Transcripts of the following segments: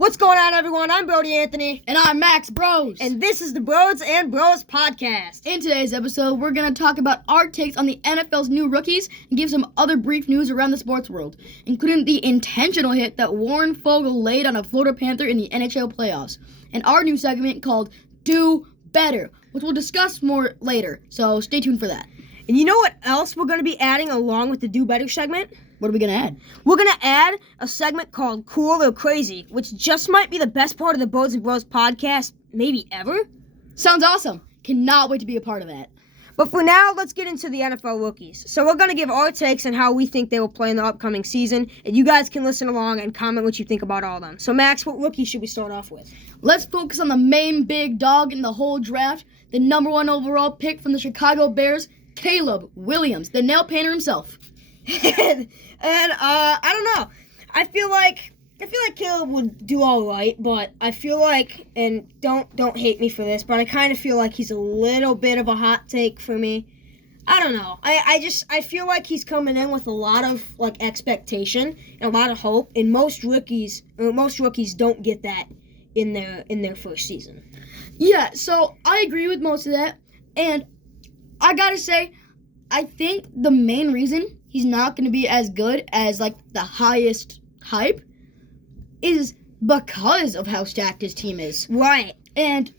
What's going on, everyone? I'm Brody Anthony. And I'm Max Broz. And this is the BRODS and BROZ podcast. In today's episode, we're going to talk about our takes on the NFL's new rookies and give some other brief news around the sports world, including the intentional hit that Warren Fogle laid on a Florida Panther in the NHL playoffs, and our new segment called Do Better, which we'll discuss more later, so stay tuned for that. And you know what else we're going to be adding along with the Do Better segment? What are we going to add? We're going to add a segment called Cool or Crazy, which just might be the best part of the BRODS and BROZ podcast, maybe ever. Sounds awesome. Cannot wait to be a part of that. But for now, let's get into the NFL rookies. So we're going to give our takes on how we think they will play in the upcoming season, and you guys can listen along and comment what you think about all of them. So Max, what rookie should we start off with? Let's focus on the main big dog in the whole draft, the number 1 overall pick from the Chicago Bears, Caleb Williams, the nail painter himself. And I don't know. I feel like Caleb would do all right, but I feel like, and don't hate me for this, but I kind of feel like he's a little bit of a hot take for me. I don't know. I feel like he's coming in with a lot of expectation and a lot of hope, and most rookies don't get that in their first season. Yeah, so I agree with most of that, and I gotta say, I think the main reason he's not going to be as good as, the highest hype is because of how stacked his team is. Right. And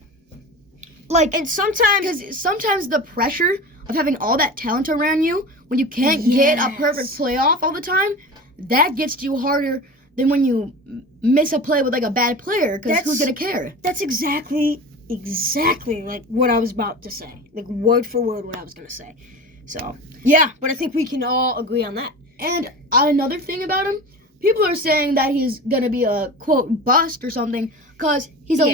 sometimes the pressure of having all that talent around you when you can't get a perfect playoff all the time, that gets to you harder than when you miss a play with, a bad player, because who's going to care? That's exactly what I was about to say. Word for word what I was going to say. So, yeah, but I think we can all agree on that. And another thing about him, people are saying that he's going to be a, quote, bust or something because he's a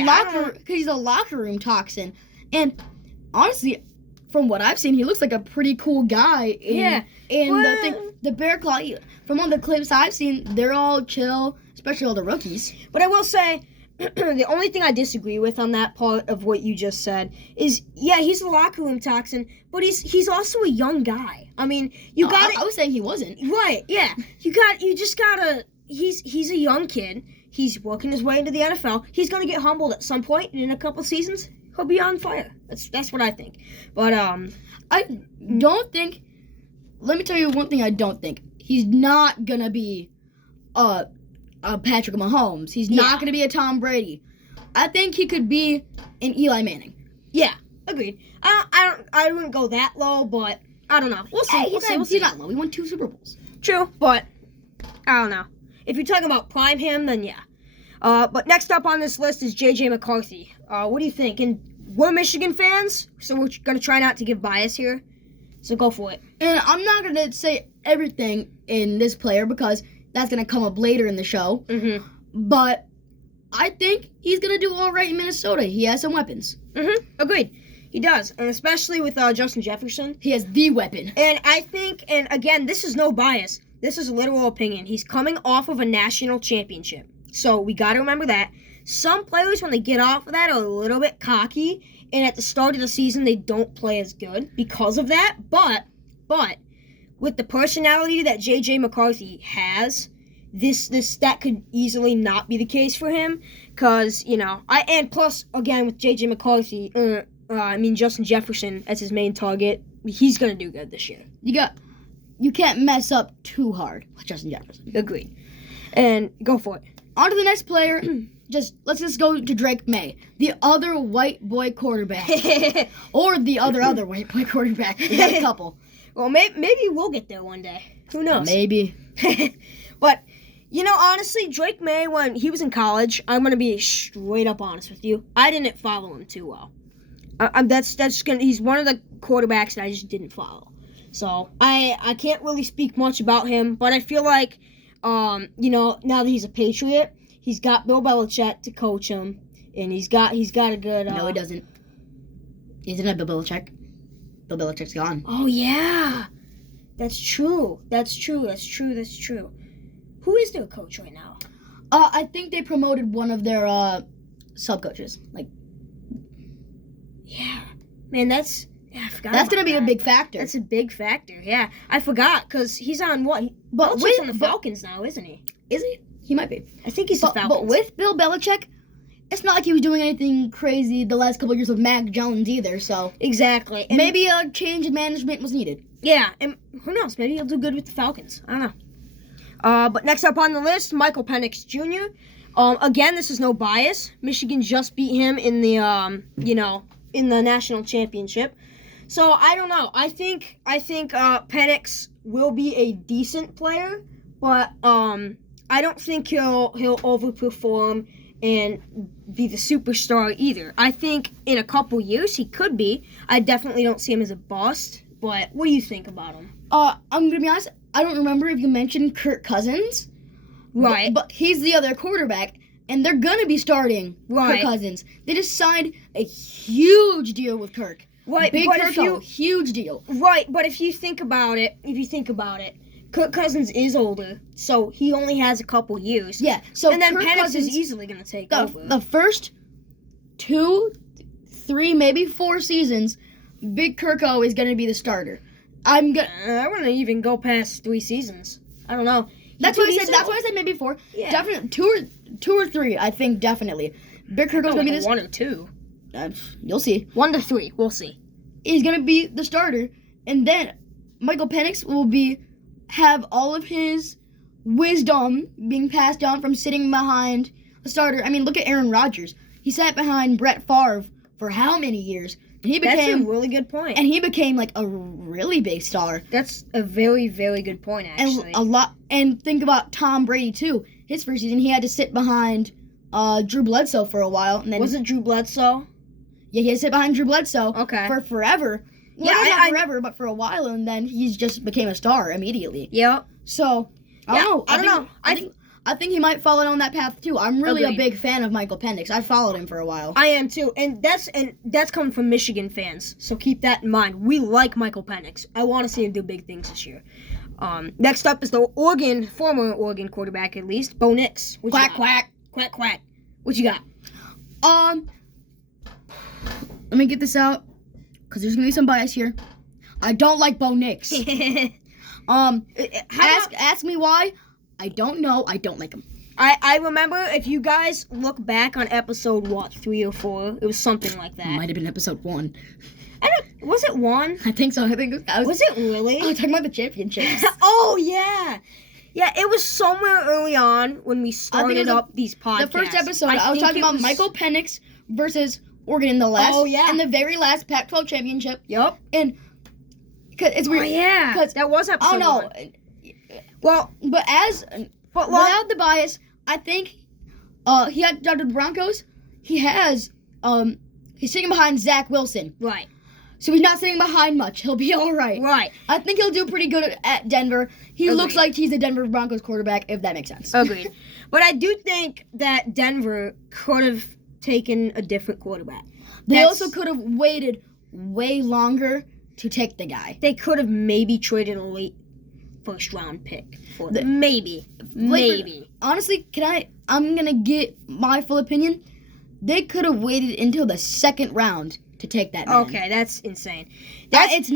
locker room toxin. And honestly, from what I've seen, he looks like a pretty cool guy. The Bear Claw, from all the clips I've seen, they're all chill, especially all the rookies. But I will say, the only thing I disagree with on that part of what you just said is, yeah, he's a locker room toxin, but he's also a young guy. I mean, I was saying he wasn't. Right, yeah. He's a young kid. He's working his way into the NFL. He's going to get humbled at some point, and in a couple seasons, he'll be on fire. That's what I think. But, I don't think, let me tell you one thing I don't think. He's not going to be, Patrick Mahomes. He's not going to be a Tom Brady. I think he could be an Eli Manning. Yeah, agreed. I wouldn't go that low, but I don't know. We'll see. He's not low. He won 2 Super Bowls. True, but I don't know. If you're talking about prime him, then yeah. But next up on this list is J.J. McCarthy. What do you think? And we're Michigan fans, so we're going to try not to give bias here. So go for it. And I'm not going to say everything in this player because that's going to come up later in the show. Mm-hmm. But I think he's going to do all right in Minnesota. He has some weapons. Mm-hmm. Agreed. He does. And especially with Justin Jefferson. He has the weapon. And I think, and again, this is no bias. This is literal opinion. He's coming off of a national championship. So we got to remember that. Some players, when they get off of that, are a little bit cocky. And at the start of the season, they don't play as good because of that. But with the personality that J.J. McCarthy has, that could easily not be the case for him. Because, and plus, again, with J.J. McCarthy, Justin Jefferson as his main target, he's going to do good this year. You can't mess up too hard with Justin Jefferson. Agreed. And go for it. On to the next player. Let's just go to Drake May, the other white boy quarterback. Or the other white boy quarterback. We got a couple. Well, maybe we'll get there one day. Who knows? Maybe. But, honestly, Drake May, when he was in college, I'm going to be straight up honest with you, I didn't follow him too well. He's one of the quarterbacks that I just didn't follow. So, I can't really speak much about him, but I feel like, now that he's a Patriot, he's got Bill Belichick to coach him, and he's got a good... No, he doesn't. He doesn't have Bill Belichick. Bill Belichick's gone. Oh, yeah. That's true. Who is their coach right now? I think they promoted one of their sub-coaches. Yeah. Man, that's... Yeah, I forgot. That's going to be a big factor. That's a big factor, yeah. I forgot, because he's on what? Belichick's on the Falcons now, isn't he? Is he? He might be. I think he's the Falcons. But with Bill Belichick, it's not like he was doing anything crazy the last couple of years with Mac Jones either. So exactly. And maybe a change in management was needed. Yeah, and who knows? Maybe he'll do good with the Falcons. I don't know. But next up on the list, Michael Penix Jr. Again, this is no bias. Michigan just beat him in the in the national championship. So I don't know. I think Penix will be a decent player, but I don't think he'll overperform and be the superstar either. I think in a couple years he could be. I definitely don't see him as a bust. But what do you think about him? I'm gonna be honest. I don't remember if you mentioned Kirk Cousins. Right. But he's the other quarterback, and they're gonna be starting Kirk Cousins. They just signed a huge deal with Kirk. Right. Big Kirk, huge deal. Right. But if you think about it, Kirk Cousins is older, so he only has a couple years. Yeah. So and then Kirk Penix Cousins is easily gonna take over. The first 2, 3, maybe 4 seasons. Big Kirko is going to be the starter. I wouldn't even go past 3 seasons. I don't know. That's why I said maybe 4. Yeah. Definitely 2 or 3. I think definitely. Big Kirko's going to be this 1 or 2. You'll see. 1 to 3. We'll see. He's going to be the starter, and then Michael Penix will have all of his wisdom being passed down from sitting behind a starter. I mean, look at Aaron Rodgers. He sat behind Brett Favre for how many years? And he became, that's a really good point. And he became like a really big star. That's a very, very good point, actually. And think about Tom Brady too. His first season, he had to sit behind Drew Bledsoe for a while. And then was it Drew Bledsoe? Yeah, he had to sit behind Drew Bledsoe for forever. Well, yeah, not forever, but for a while, and then he just became a star immediately. Yep. So I don't know. I think he might follow on that path too. I'm really a big fan of Michael Penix. I've followed him for a while. I am too, and that's coming from Michigan fans. So keep that in mind. We like Michael Penix. I want to see him do big things this year. Next up is the former Oregon quarterback, at least, Bo Nix. Quack quack quack quack. What you got? Let me get this out, because there's gonna be some bias here. I don't like Bo Nix. Ask me why. I don't know. I don't like him. I remember, if you guys look back on episode 3 or 4, it was something like that. Might have been episode 1. Was it 1? I think so. Was it really? Oh, talking about the championships. Oh yeah. Yeah, it was somewhere early on when we started up these podcasts. The first episode, I was talking about Michael Penix versus Oregon in the very last Pac-12 championship. Yep. And cause it's weird. Oh yeah. Because that was episode 1. Well, but without the bias, I think he had the Broncos. He's sitting behind Zach Wilson. Right. So he's not sitting behind much. He'll be all right. Right. I think he'll do pretty good at Denver. He looks like he's a Denver Broncos quarterback, if that makes sense. Agreed. But I do think that Denver could have taken a different quarterback. They also could have waited way longer to take the guy. They could have maybe traded a late first-round pick for them. Maybe. Honestly, I'm going to get my full opinion. They could have waited until the second round to take that man. Okay, that's insane. That's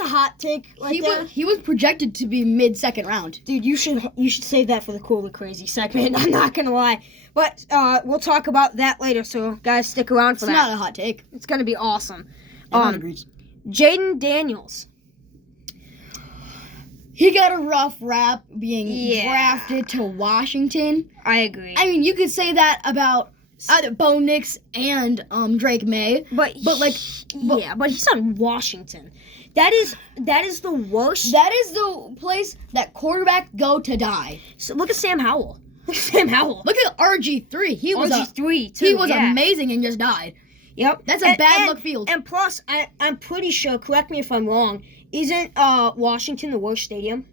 a hot take there. He was projected to be mid-second round. Dude, you should save that for the Cool or Crazy segment. I'm not going to lie. But we'll talk about that later, so guys, stick around for that. It's not a hot take. It's going to be awesome. Everyone agrees. Jaden Daniels. He got a rough rap being drafted to Washington. I agree. I mean, you could say that about either Bo Nix and Drake May. But he's on Washington. That is the worst. That is the place that quarterbacks go to die. So look at Sam Howell. Look at RG3. He was RG3 too. He was amazing and just died. Yep. That's a bad luck field. And plus, I'm pretty sure, correct me if I'm wrong, isn't Washington the worst stadium?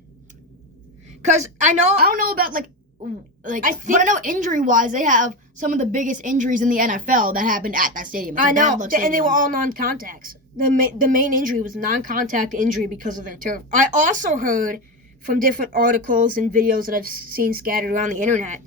Because I don't know about but I know injury-wise, they have some of the biggest injuries in the NFL that happened at that stadium. I know, and they were all non-contacts. The main injury was non-contact injury because of their turf. I also heard from different articles and videos that I've seen scattered around the internet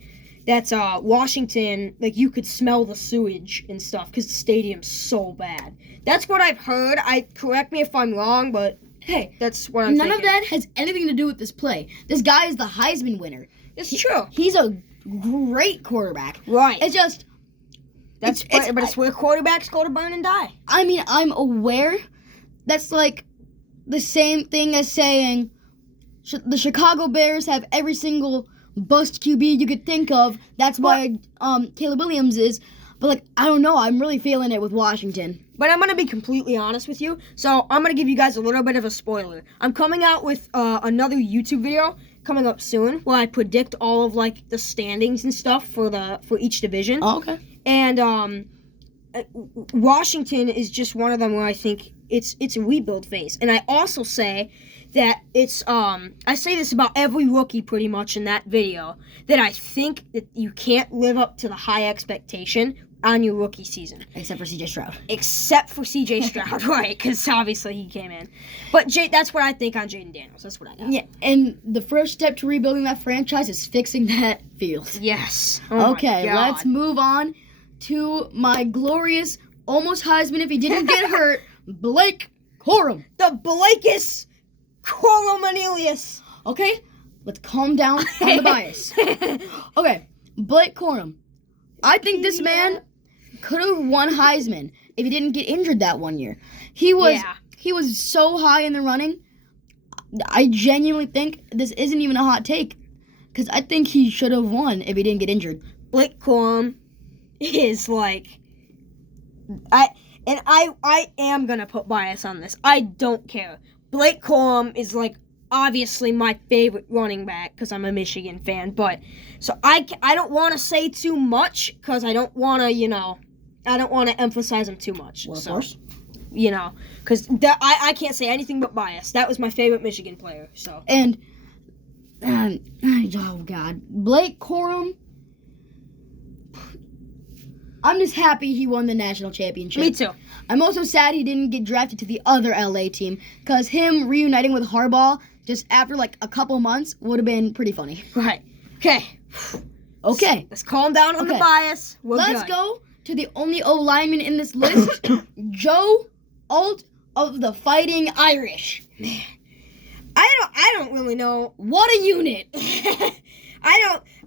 that's Washington, you could smell the sewage and stuff because the stadium's so bad. That's what I've heard. Correct me if I'm wrong, but hey, that's what I'm thinking. None of that has anything to do with this play. This guy is the Heisman winner. It's true. He's a great quarterback. Right. It's just but it's where quarterbacks go to burn and die. I mean, I'm aware that's like the same thing as saying the Chicago Bears have every single bust QB you could think of. That's why Caleb Williams is. But, like, I don't know. I'm really feeling it with Washington. But I'm going to be completely honest with you. So I'm going to give you guys a little bit of a spoiler. I'm coming out with another YouTube video coming up soon where I predict all of, like, the standings and stuff for each division. Oh, okay. And Washington is just one of them where I think it's a rebuild phase. And I also say that it's I say this about every rookie pretty much in that video, that I think that you can't live up to the high expectation on your rookie season. Except for CJ Stroud. Except for CJ Stroud, right, because obviously he came in. But that's what I think on Jaden Daniels. That's what I got. Yeah, and the first step to rebuilding that franchise is fixing that field. Yes. Okay, let's move on to my glorious, almost Heisman if he didn't get hurt, Blake Corum. The Blakest Coromanius. Okay, let's calm down on the bias. Okay, Blake Corum. I think this man could have won Heisman if he didn't get injured that one year. He was so high in the running. I genuinely think this isn't even a hot take, because I think he should have won if he didn't get injured. Blake Corum is like, I am gonna put bias on this. I don't care. Blake Corum is like obviously my favorite running back because I'm a Michigan fan, but so I don't want to say too much because I don't want to emphasize him too much. Well, of so, course. Because I can't say anything but bias. That was my favorite Michigan player. So and oh god, Blake Corum. I'm just happy he won the national championship. Me too. I'm also sad he didn't get drafted to the other LA team, because him reuniting with Harbaugh just after like a couple months would have been pretty funny. Right. Okay. Okay. Let's calm down on the bias. Let's go to the only O lineman in this list, Joe Alt of the Fighting Irish. I don't really know. What a unit.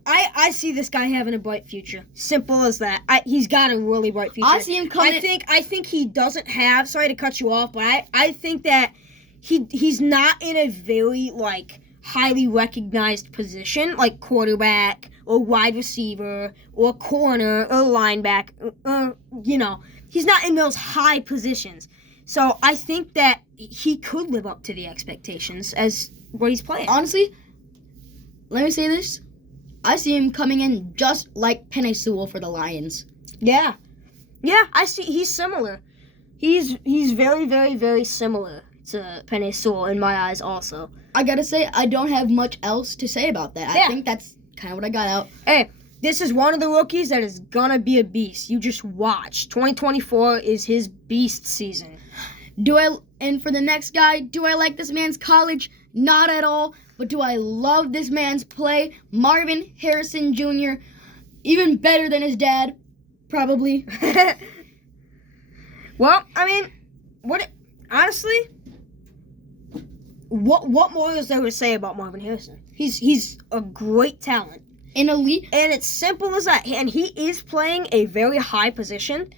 I see this guy having a bright future. Simple as that. He's got a really bright future. I see him coming. I think he doesn't have. Sorry to cut you off, but I think that he's not in a very like highly recognized position like quarterback or wide receiver or corner or linebacker. He's not in those high positions. So I think that he could live up to the expectations as what he's playing. Honestly, let me say this. I see him coming in just like Penei Sewell for the Lions. Yeah, I see. He's similar. He's very, very, very similar to Penei Sewell in my eyes also. I gotta say, I don't have much else to say about that. I think that's kind of what I got out. Hey, this is one of the rookies that is gonna be a beast. You just watch. 2024 is his beast season. And for the next guy, do I like this man's college? Not at all. But do I love this man's play? Marvin Harrison Jr., even better than his dad, probably. Well, I mean, honestly, what more is there to say about Marvin Harrison? He's a great talent. An elite. And it's simple as that. And he is playing a very high position.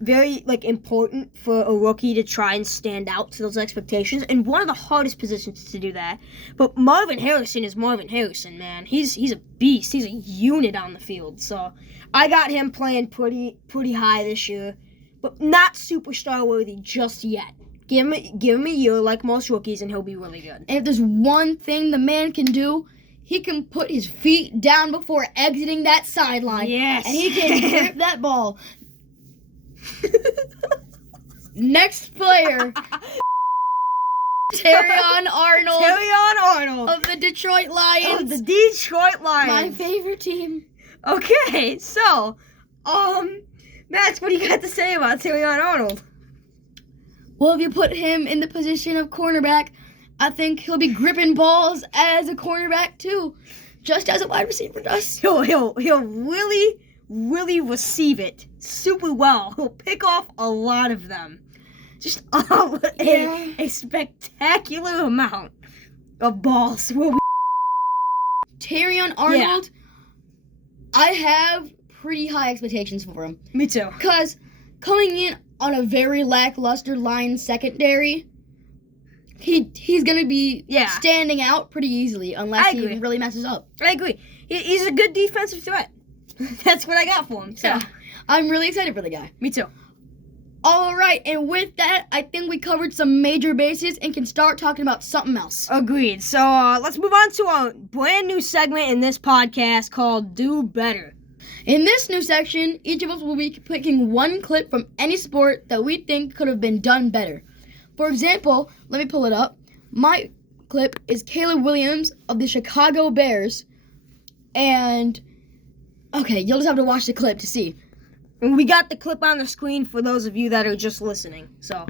Very important for a rookie to try and stand out to those expectations, and one of the hardest positions to do that. But Marvin Harrison is Marvin Harrison, man. He's a beast. He's a unit on the field. So I got him playing pretty high this year, but not superstar worthy just yet. Give him a year like most rookies, and he'll be really good. And if there's one thing the man can do, he can put his feet down before exiting that sideline. Yes, and he can grip that ball. Next player, Terrion Arnold of the Detroit Lions. My favorite team. Okay, so, Max, what do you got to say about Terrion Arnold? Well, if you put him in the position of cornerback, I think he'll be gripping balls as a cornerback too, just as a wide receiver does. He'll really receive it super well. He'll pick off a lot of them. Just a spectacular amount of balls will be. Terrion Arnold, I have pretty high expectations for him. Me too. Because coming in on a very lackluster line secondary, he's going to be standing out pretty easily unless he really messes up. I agree. He's a good defensive threat. That's what I got for him. So yeah. I'm really excited for the guy. Me too. All right, and with that, I think we covered some major bases and can start talking about something else. Agreed. So let's move on to a brand new segment in this podcast called Do Better. In this new section, each of us will be picking one clip from any sport that we think could have been done better. For example, let me pull it up. My clip is Caleb Williams of the Chicago Bears. And, okay, you'll just have to watch the clip to see. And we got the clip on the screen for those of you that are just listening. So,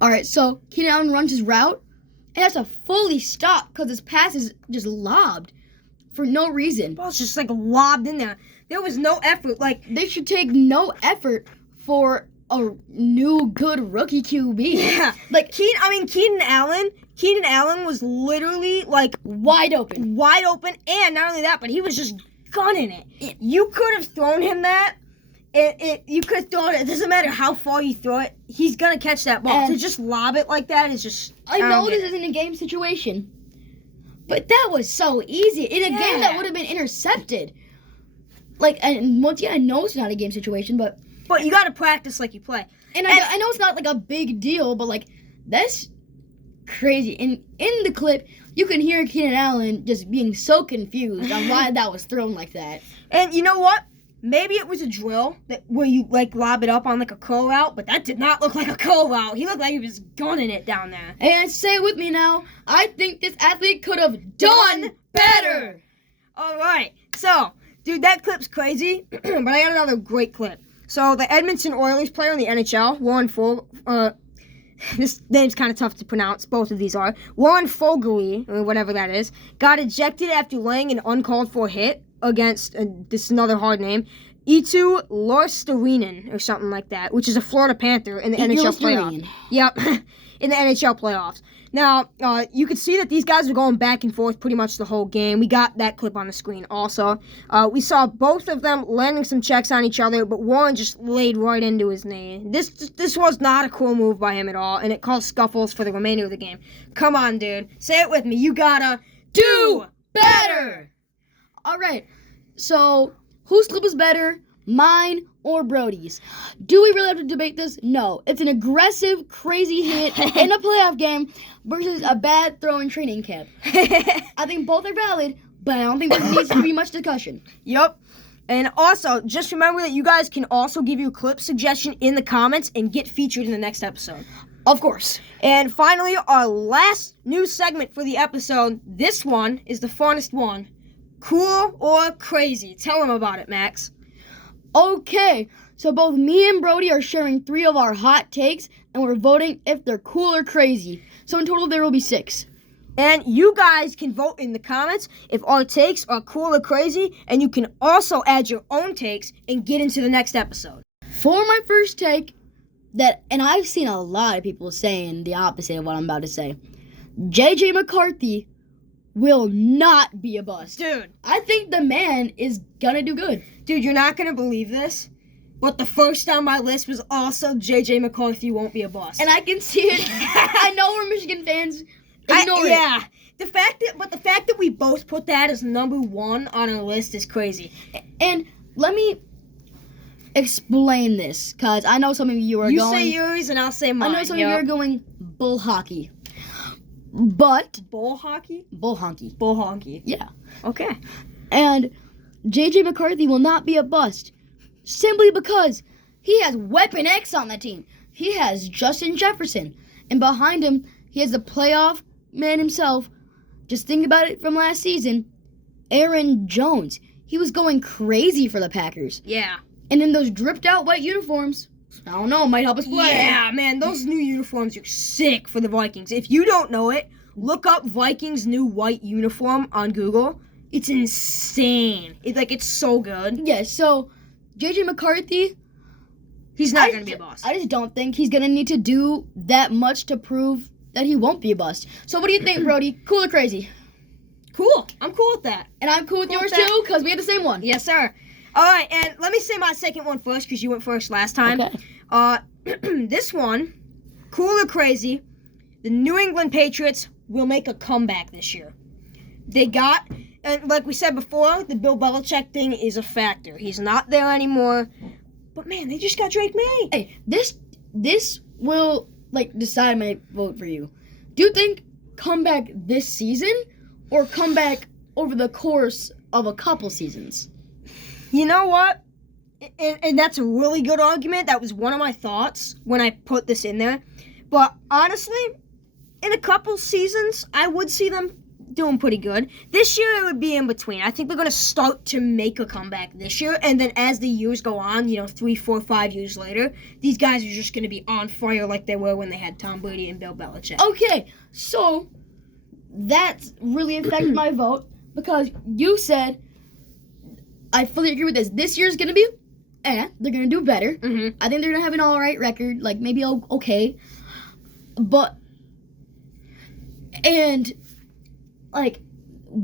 all right, so Keenan Allen runs his route and has to fully stop because his pass is just lobbed for no reason. Ball's just like lobbed in there. There was no effort. Like, they should take no effort for a new good rookie QB. Yeah, like Keenan Allen was literally like wide open, and not only that, but he was just gunning it. You could have thrown him that. You could have thrown it. It doesn't matter how far you throw it. He's gonna catch that ball. To just lob it like that is just. I know this isn't a game situation, but that was so easy in a game that would have been intercepted. Like, and once again, I know it's not a game situation, but you got to practice like you play. And I know it's not like a big deal, but like that's crazy. And in the clip, you can hear Keenan Allen just being so confused on why that was thrown like that. And you know what? Maybe it was a drill where you like lob it up on like a curl route, but that did not look like a curl route. He looked like he was gunning it down there. And say it with me now, I think this athlete could have done better. All right. So, dude, that clip's crazy, but I got another great clip. So, the Edmonton Oilers player in the NHL, Warren Fogle, this name's kind of tough to pronounce, both of these are. Warren Fogle, or whatever that is, got ejected after laying an uncalled for hit against, this another hard name, Eetu Luostarinen, or something like that, which is a Florida Panther in the NHL playoffs. Yep, in the NHL playoffs. Now, you could see that these guys were going back and forth pretty much the whole game. We got that clip on the screen also. We saw both of them landing some checks on each other, but Warren just laid right into his knee. This was not a cool move by him at all, and it caused scuffles for the remainder of the game. Come on, dude. Say it with me. You gotta do better! All right, so whose clip was better, mine or Brody's? Do we really have to debate this? No. It's an aggressive, crazy hit in a playoff game versus a bad throw in training camp. I think both are valid, but I don't think there needs to be much discussion. Yep. And also, just remember that you guys can also give your clip suggestion in the comments and get featured in the next episode. Of course. And finally, our last new segment for the episode. This one is the funnest one. Cool or crazy? Tell them about it, Max. Okay, so both me and Brody are sharing 3 of our hot takes, and we're voting if they're cool or crazy. So in total, there will be 6. And you guys can vote in the comments if our takes are cool or crazy, and you can also add your own takes and get into the next episode. For my first take, and I've seen a lot of people saying the opposite of what I'm about to say, J.J. McCarthy will not be a bust. Dude. I think the man is gonna do good. Dude, you're not gonna believe this, but the first on my list was also J.J. McCarthy won't be a bust. And I can see it. I know we're Michigan fans. Ignore it. Yeah. The fact that we both put that as number 1 on our list is crazy. And let me explain this, because I know some of you are going... You say yours and I'll say mine. I know some of you are going bull hockey. But... Bull hockey? Bull honky. Bull honky. Yeah. Okay. And J.J. McCarthy will not be a bust simply because he has Weapon X on the team. He has Justin Jefferson. And behind him, he has the playoff man himself. Just think about it from last season. Aaron Jones. He was going crazy for the Packers. Yeah. And in those dripped out white uniforms, I don't know, might help us play. Yeah, man, those new uniforms are sick for the Vikings. If you don't know it, look up Vikings' new white uniform on Google. It's insane. It's so good. Yeah, so J.J. McCarthy, he's not going to be a bust. I just don't think he's going to need to do that much to prove that he won't be a bust. So what do you think, Brody? Cool or crazy? Cool. I'm cool with that. And I'm cool with Cool yours with that. too, because we had the same one. Yes, sir. All right, and let me say my second one first because you went first last time. Okay. This one, cool or crazy, the New England Patriots will make a comeback this year. They got, and like we said before, the Bill Belichick thing is a factor. He's not there anymore. But man, they just got Drake May. Hey, this will decide my vote for you. Do you think comeback this season or comeback over the course of a couple seasons? You know what? And that's a really good argument. That was one of my thoughts when I put this in there. But honestly, in a couple seasons, I would see them doing pretty good. This year, it would be in between. I think they're going to start to make a comeback this year. And then as the years go on, 3, 4, 5 years later, these guys are just going to be on fire like they were when they had Tom Brady and Bill Belichick. Okay, so that's really affected my vote because you said, I fully agree with this. This year's going to be, they're going to do better. Mm-hmm. I think they're going to have an all right record, maybe okay. But,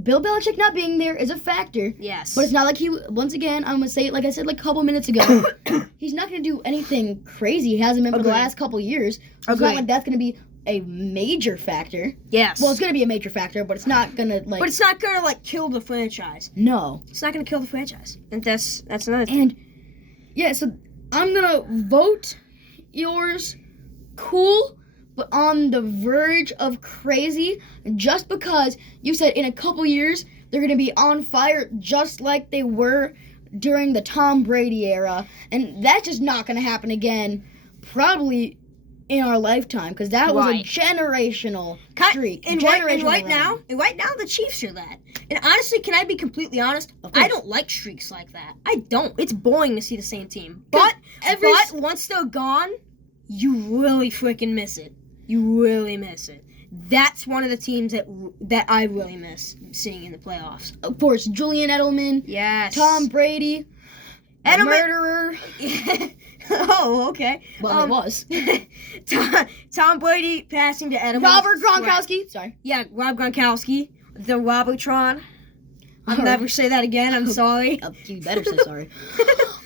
Bill Belichick not being there is a factor. Yes. But it's not like once again, I'm going to say it like I said a couple minutes ago, he's not going to do anything crazy. He hasn't been for the last couple years. So it's not like that's going to be a major factor. Yes. Well, it's going to be a major factor, but it's not going to, But it's not going to, kill the franchise. No. It's not going to kill the franchise. And that's another thing. And, yeah, so I'm going to vote yours cool, but on the verge of crazy, just because you said in a couple years they're going to be on fire just like they were during the Tom Brady era. And that's just not going to happen again, probably in our lifetime, because that was a generational streak. And right now, the Chiefs are that. And honestly, can I be completely honest? I don't like streaks like that. I don't. It's boring to see the same team. But once they're gone, you really freaking miss it. You really miss it. That's one of the teams that I really miss seeing in the playoffs. Of course, Julian Edelman. Yes. Tom Brady. Edelman. Murderer. Oh, okay. Well, it was. Tom Brady passing to Edelman. Robert Gronkowski. Sorry. Yeah, Rob Gronkowski. The Robertron. I'll never say that again. I'm sorry. You better say sorry.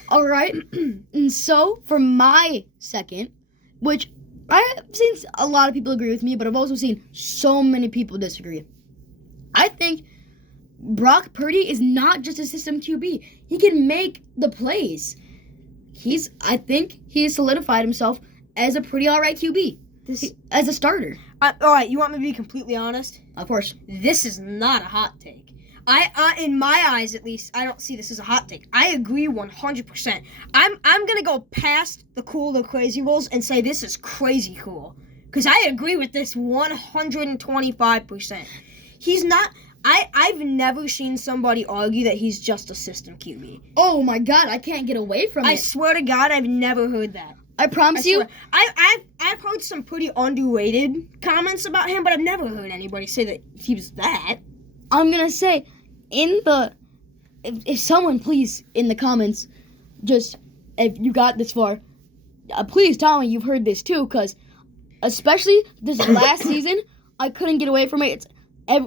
All right. And so, for my second, which I've seen a lot of people agree with me, but I've also seen so many people disagree. I think Brock Purdy is not just a system QB. He can make the plays. I think he's solidified himself as a pretty all right QB. As a starter. All right, you want me to be completely honest? Of course. This is not a hot take. In my eyes, at least, I don't see this as a hot take. I agree 100%. I'm gonna go past the cool, the crazy rules and say this is crazy cool, because I agree with this 125%. He's not. I've never seen somebody argue that he's just a system QB. Oh my God, I can't get away from it. I swear to God, I've never heard that. I promise you. I've heard some pretty underrated comments about him, but I've never heard anybody say that he was that. I'm gonna say, if someone please in the comments, just if you got this far, please tell me you've heard this too, because especially this last season, I couldn't get away from it. It's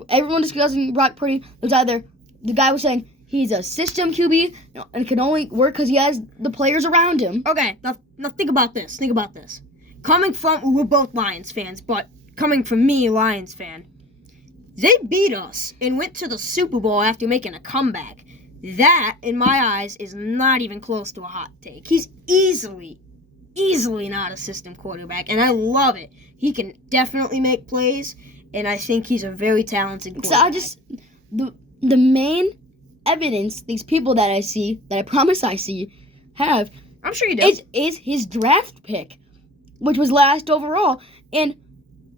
everyone discussing Brock Purdy. It was either the guy was saying he's a system QB and can only work because he has the players around him. Okay, now think about this. We're both Lions fans, but coming from me, Lions fan, they beat us and went to the Super Bowl after making a comeback. That, in my eyes, is not even close to a hot take. He's easily not a system quarterback, and I love it. He can definitely make plays, and I think he's a very talented quarterback. So the main evidence these people that I see, that I promise I see, have, I'm sure you do, is his draft pick, which was last overall, and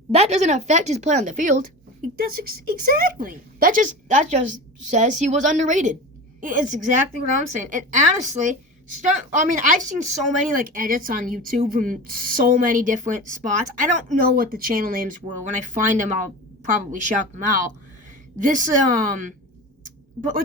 that doesn't affect his play on the field. That's exactly. That just says he was underrated. It's exactly what I'm saying. And honestly, I've seen so many edits on YouTube from so many different spots. I don't know what the channel names were. When I find them, I'll probably shout them out. But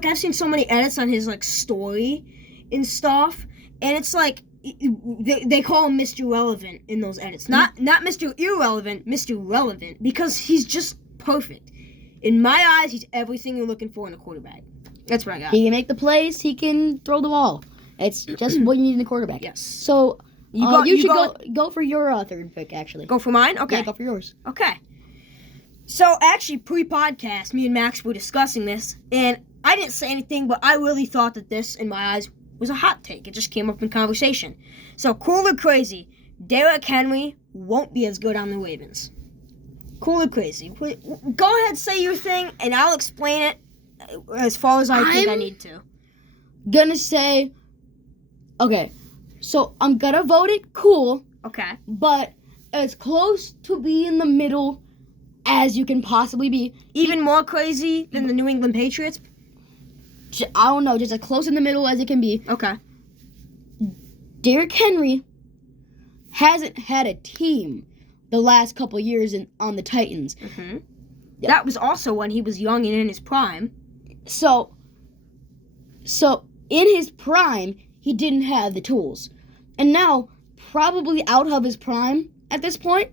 I've seen so many edits on his story and stuff, and it's they call him Mr. Relevant in those edits. Not Mr. Irrelevant, Mr. Relevant, because he's just perfect. In my eyes, he's everything you're looking for in a quarterback. That's what I got. He can make the plays. He can throw the ball. It's just what you need in a quarterback. Yes. So you should go for your third pick, actually. Go for mine? Okay. Yeah, go for yours. Okay. So, actually, pre-podcast, me and Max were discussing this, and I didn't say anything, but I really thought that this, in my eyes, was a hot take. It just came up in conversation. So, cool or crazy, Derrick Henry won't be as good on the Ravens. Cool or crazy? Go ahead, say your thing, and I'll explain it as far as I think I need to. Gonna say, okay, so I'm gonna vote it cool. Okay. But as close to be in the middle as you can possibly be. Even more crazy than the New England Patriots? I don't know, just as close in the middle as it can be. Okay. Derrick Henry hasn't had a team the last couple years on the Titans. Mm-hmm. Yeah. That was also when he was young and in his prime. So in his prime, he didn't have the tools. And now, probably out of his prime at this point,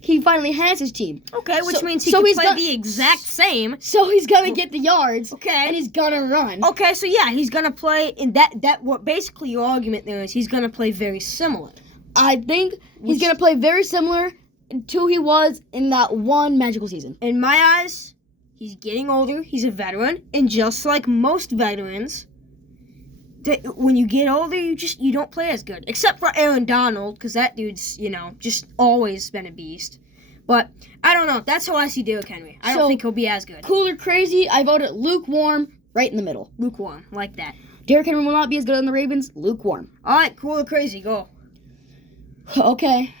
he finally has his team. Okay, which means he can play the exact same. So he's gonna get the yards. Okay. And he's gonna run. Okay, so yeah, he's gonna play in that what basically your argument there is he's gonna play very similar. I think he's gonna play very similar to he was in that one magical season. In my eyes, he's getting older, he's a veteran, and just like most veterans, when you get older, you don't play as good. Except for Aaron Donald, because that dude's, just always been a beast. But, I don't know. That's how I see Derrick Henry. I don't think he'll be as good. Cool or crazy, I voted lukewarm, right in the middle. Lukewarm, like that. Derrick Henry will not be as good on the Ravens, lukewarm. Alright, cool or crazy, go. Okay.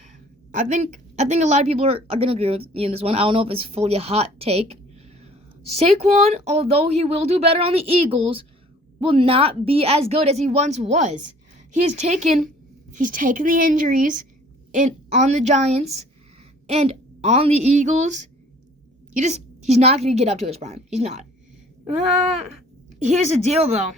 I think a lot of people are going to agree with me in this one. I don't know if it's fully a hot take. Saquon, although he will do better on the Eagles, will not be as good as he once was. He's taken the injuries on the Giants and on the Eagles. He's not going to get up to his prime. He's not. Here's the deal though.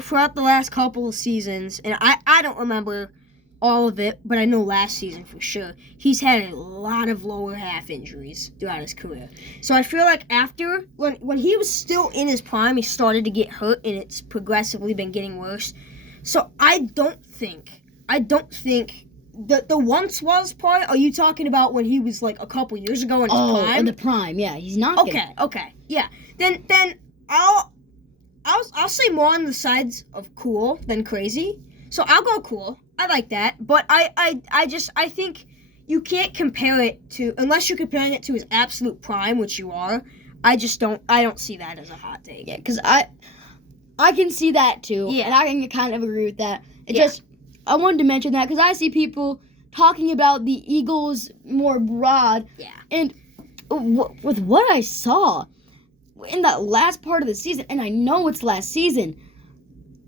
Throughout the last couple of seasons, and I don't remember all of it, but I know last season for sure, he's had a lot of lower half injuries throughout his career. So I feel like after, when he was still in his prime, he started to get hurt, and it's progressively been getting worse. So I don't think the once was part, are you talking about when he was like a couple years ago in his prime? Oh, in the prime, yeah, he's not Okay, yeah. Then I'll say more on the sides of cool than crazy. So I'll go cool. I like that, but I think you can't compare it to, unless you're comparing it to his absolute prime, which you are. I don't see that as a hot take. Yeah, because I can see that too, and I can kind of agree with that. I wanted to mention that because I see people talking about the Eagles more broad. Yeah. And with what I saw in that last part of the season, and I know it's last season,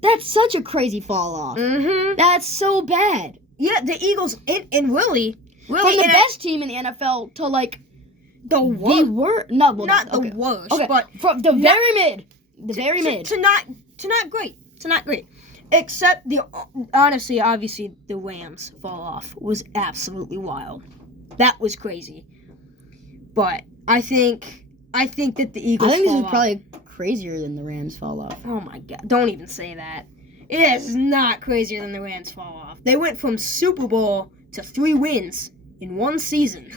that's such a crazy fall off. Mm-hmm. That's so bad. Yeah, the Eagles, and really from the best team in the NFL to like the worst. Not the worst, okay. But from the very mid to not great. Except obviously the Rams fall off was absolutely wild. That was crazy. But I think that the Eagles. I think this is off. Probably crazier than the Rams fall off. Oh my God! Don't even say that. It is not crazier than the Rams fall off. They went from Super Bowl to 3 wins in one season.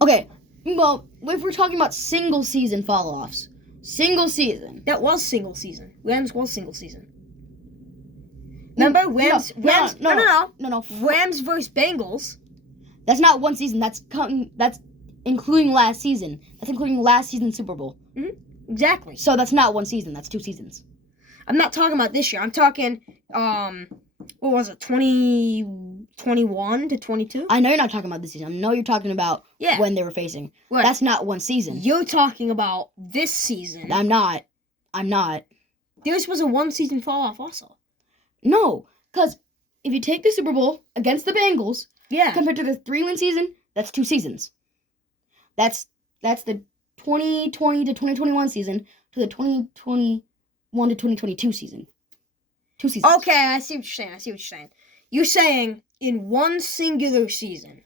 Okay, well, if we're talking about single season fall offs, that was single season. Rams was single season. Remember Rams? No. Rams versus Bengals. That's not one season. That's including last season. That's including last season's Super Bowl. Mm-hmm. Exactly. So that's not one season. That's 2 seasons. I'm not talking about this year. I'm talking, what was it, 2021 to 22? I know you're not talking about this season. I know you're talking about when they were facing. Right. That's not one season. You're talking about this season. I'm not. Theirs was a 1-season fall-off also. No, because if you take the Super Bowl against the Bengals, compared to the 3-win season, that's 2 seasons. That's the 2020 to 2021 season to the 2021 to 2022 season. 2 seasons. Okay, I see what you're saying. You're saying in one singular season.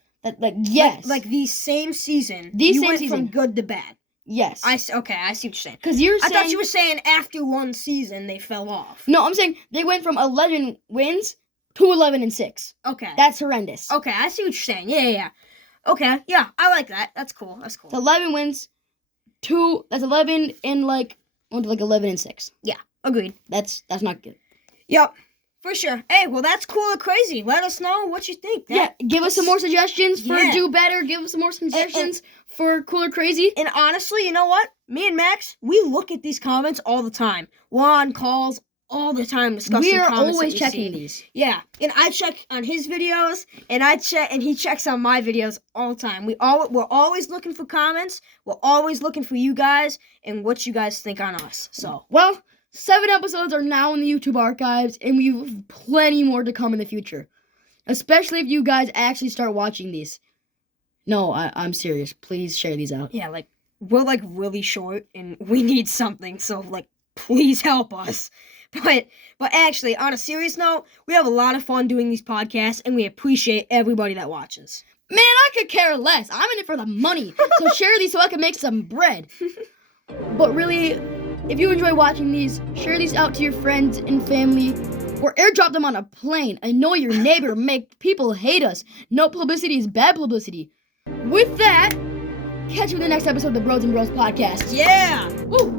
Yes. Like the same season. You went from good to bad. Yes. Okay, I see what you're saying. Because you're I saying... thought you were saying after one season they fell off. No, I'm saying they went from 11 wins to 11-6. Okay. That's horrendous. Okay, I see what you're saying. Yeah. Okay, yeah, I like that. That's cool. It's 11 wins, that's 11 and like 11-6. Yeah, agreed. That's not good. Yep, for sure. Hey, well, that's cool or crazy. Let us know what you think. Give us some more suggestions for Do Better. Give us some more suggestions for Cool or Crazy. And honestly, you know what? Me and Max, we look at these comments all the time. We're on calls all the time discussing comments. We are always checking these. Yeah, and I check on his videos, and he checks on my videos all the time. We're always looking for comments. We're always looking for you guys and what you guys think on us. So, well, 7 episodes are now in the YouTube archives, and we have plenty more to come in the future. Especially if you guys actually start watching these. No, I'm serious. Please share these out. Yeah, we're really short, and we need something. So please help us. But actually, on a serious note, we have a lot of fun doing these podcasts, and we appreciate everybody that watches. Man, I could care less. I'm in it for the money. So share these so I can make some bread. But really, if you enjoy watching these, share these out to your friends and family, or airdrop them on a plane. Annoy your neighbor, make people hate us. No publicity is bad publicity. With that, catch you in the next episode of the Brods and Bros podcast. Yeah! Woo!